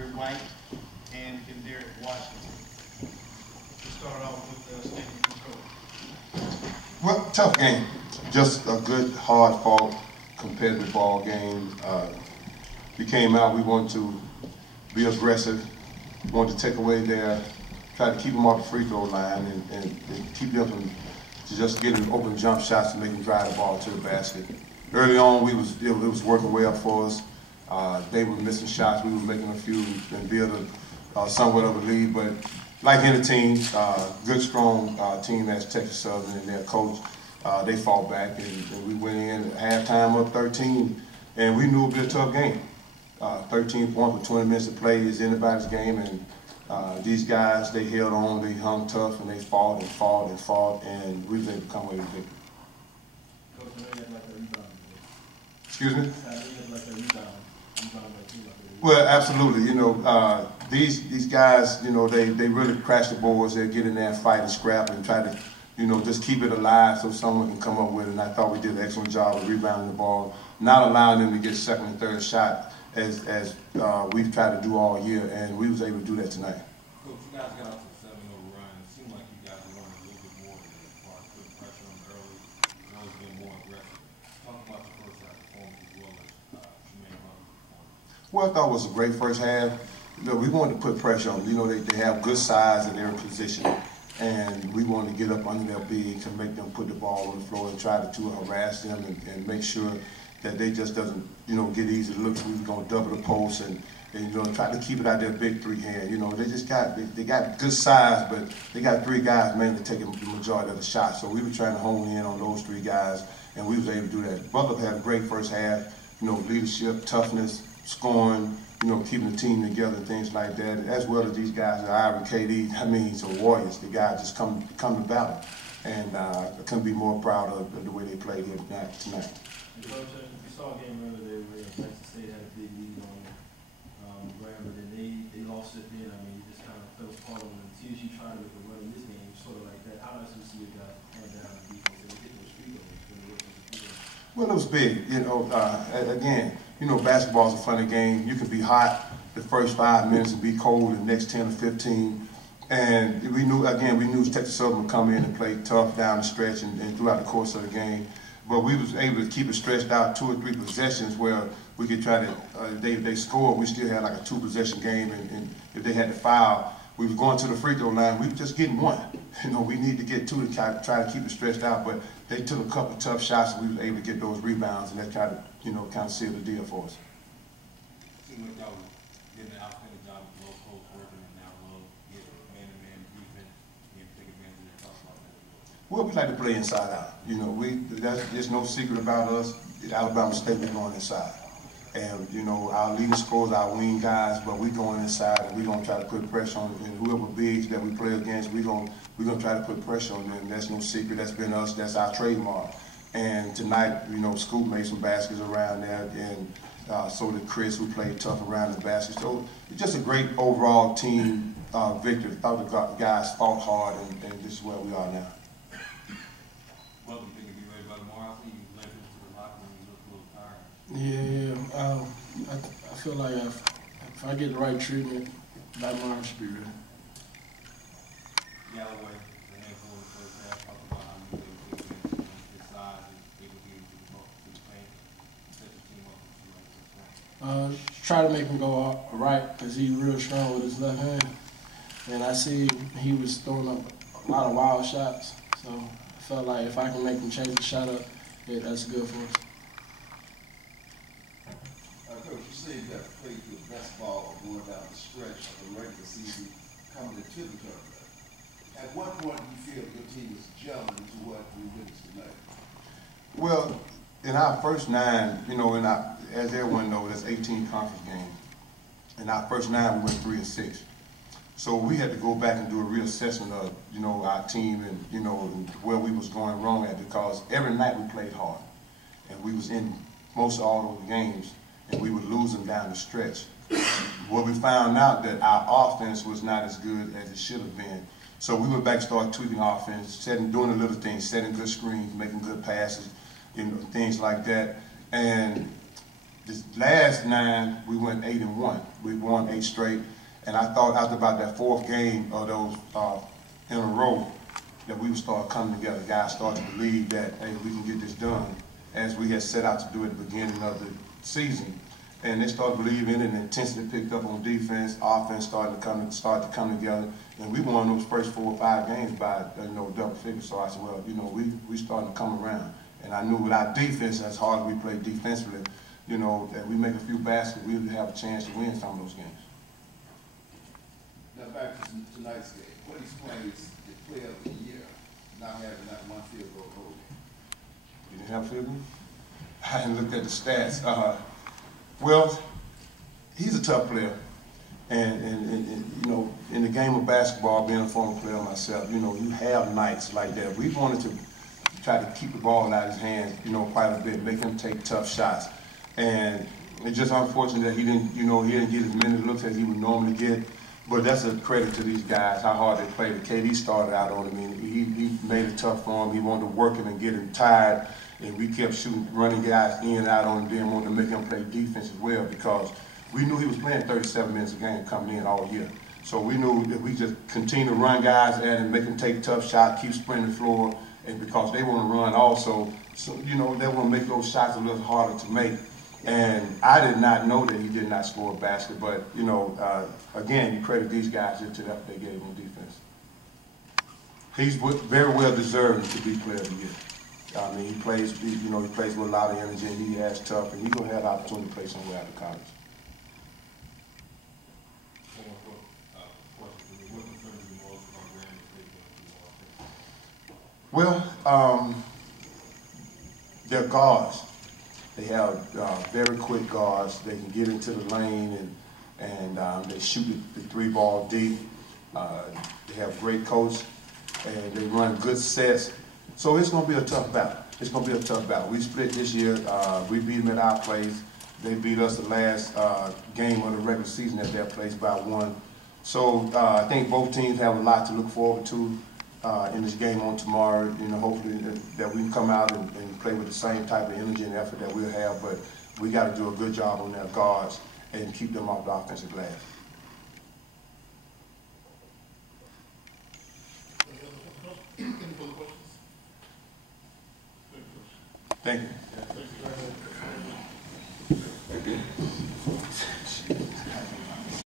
DeAndre White and Kendrick Washington. Let's start off with the standing control. Well, tough game. Just a good, hard-fought, competitive ball game. We came out, we wanted to be aggressive, wanted to take away their, try to keep them off the free throw line and keep them from just getting open jump shots to make them drive the ball to the basket. Early on, it was working way up for us. They were missing shots, we were making a few and build somewhat of a lead, but like any team, good, strong team as Texas Southern and their coach, they fought back and we went in at halftime up 13, and we knew it would be a tough game. 13 points with 20 minutes to play is anybody's game, and these guys, they held on, they hung tough, and they fought and fought and fought, and we was able to come away with victory. Excuse me? Well, absolutely. You know, these guys, you know, they really crash the boards. They get in there and fight and scrap and try to, you know, just keep it alive so someone can come up with it. And I thought we did an excellent job of rebounding the ball, not allowing them to get second and third shot as we've tried to do all year, and we was able to do that tonight. Coach, you guys got off to a 7-0 run. It seemed like you guys were running a little bit more as far as putting pressure on them early. You always been more aggressive. Talk about your first half performance as well as Jermaine Hunt's performance. Well, I thought it was a great first half. You know, we wanted to put pressure on them. You know, they have good size and they're in position, and we wanted to get up under their bigs and make them put the ball on the floor and try to harass them and make sure that they just doesn't, you know, get easy looks. We were going to double the post and you know, try to keep it out their big three hand. You know, they got good size, but they got three guys mainly taking the majority of the shots. So we were trying to hone in on those three guys, and we was able to do that. Butler had a great first half, you know, leadership, toughness, scoring, you know, keeping the team together and things like that, as well as these guys, Ivory, KD, I mean, some warriors. The guys just come to battle. And I couldn't be more proud of the way they played here tonight. Coach, you saw a game earlier where Texas State had a big lead on Grambling, and they lost it then. I mean, you just kind of fell apart on them. TSU tried to make a run in this game, sort of like that. How nice to see you guys hand down the defense and get those free throws. Well, it was big. You know, again, you know, basketball's a funny game. You can be hot the first 5 minutes and be cold the next 10 or 15. And we knew Texas Southern would come in and play tough down the stretch and throughout the course of the game. But we was able to keep it stretched out 2 or 3 possessions where we could try to, they scored, we still had like a 2-possession game, and if they had to foul, we was going to the free throw line, we were just getting 1. You know, we need to get 2 to try to keep it stretched out, but they took a couple of tough shots and we was able to get those rebounds, and that tried to, you know, kind of seal the deal for us. Seems like y'all were getting an outstanding job with low post working and now low, getting man-to-man defense, and take advantage of their tough spot. Well, we like to play inside out. You know, there's no secret about us. Alabama State, we're going inside. And, you know, our leading scorers, our wing guys, but we're going inside and we're going to try to put pressure on them. And whoever bigs that we play against, we're going to try to put pressure on them. That's no secret. That's been us. That's our trademark. And tonight, you know, Scoop made some baskets around there, and so did Chris, who played tough around the basket. So it's just a great overall team victory. Thought the guys fought hard, and this is where we are now. Well, do you think you'll be ready by tomorrow? I see you left into the locker room, you look a little tired. Yeah, I feel like if I get the right treatment, by tomorrow I should be ready. Galloway, the handful of the first half, talk about how you were able to his size and able to get into the paint, set the team up for 2 6 points. Try to make him go right, because he's real strong with his left hand. And I see he was throwing up a lot of wild shots. So I felt like if I can make him change the shot up, that's good for us. Coach, you say you got to play your best ball going down the stretch of the regular season coming into the tournament. At what point do you feel your team is gelling into what we witnessed tonight? Well, in our first 9, you know, as everyone knows, that's 18 conference games. In our first 9, we went 3 and 6. So we had to go back and do a reassessment of, you know, our team and, you know, where we was going wrong at, because every night we played hard. And we was in most of all those games, and we were losing down the stretch. Well, we found out that our offense was not as good as it should have been. So we went back and started tweaking offense, doing the little things, setting good screens, making good passes, you know, things like that. And this last 9, we went 8-1. We won 8 straight, and I thought after about that 4th game of those in a row that we would start coming together. Guys started to believe that, hey, we can get this done, as we had set out to do at the beginning of the season. And they started believing it, and the intensity picked up on defense. Offense started to come together, and we won those first 4 or 5 games by double figures. So I said, well, we starting to come around. And I knew with our defense, as hard as we played defensively, that we make a few baskets, we would have a chance to win some of those games. Now back to tonight's game. What explains the player of the year not having that one field goal goal? You didn't have a field goal? I hadn't looked at the stats. Well, he's a tough player. And in the game of basketball, being a former player myself, you have nights like that. We wanted to try to keep the ball out of his hands, quite a bit, make him take tough shots. And it's just unfortunate that he didn't get as many looks as he would normally get. But that's a credit to these guys, how hard they played. KD started out on him. He made it tough for him. He wanted to work him and get him tired. And we kept running guys in and out on him, then wanted to make him play defense as well, because we knew he was playing 37 minutes a game coming in all year. So we knew that we just continue to run guys at him, make them take tough shots, keep sprinting the floor, and because they want to run also, so they want to make those shots a little harder to make. And I did not know that he did not score a basket, but again, you credit these guys into that they gave him defense. He's very well deserved to be player of the year. I mean, he plays with a lot of energy, and he has tough, and he's gonna have the opportunity to play somewhere after college. Well, they're guards. They have very quick guards. They can get into the lane and they shoot the 3-ball deep. They have great coach, and they run good sets. So it's going to be a tough battle. It's going to be a tough battle. We split this year. We beat them at our place. They beat us the last game of the regular season at their place by 1. So I think both teams have a lot to look forward to in this game on tomorrow. Hopefully that we can come out and play with the same type of energy and effort that we'll have. But we got to do a good job on their guards and keep them off the offensive glass. Any further questions? Thank you.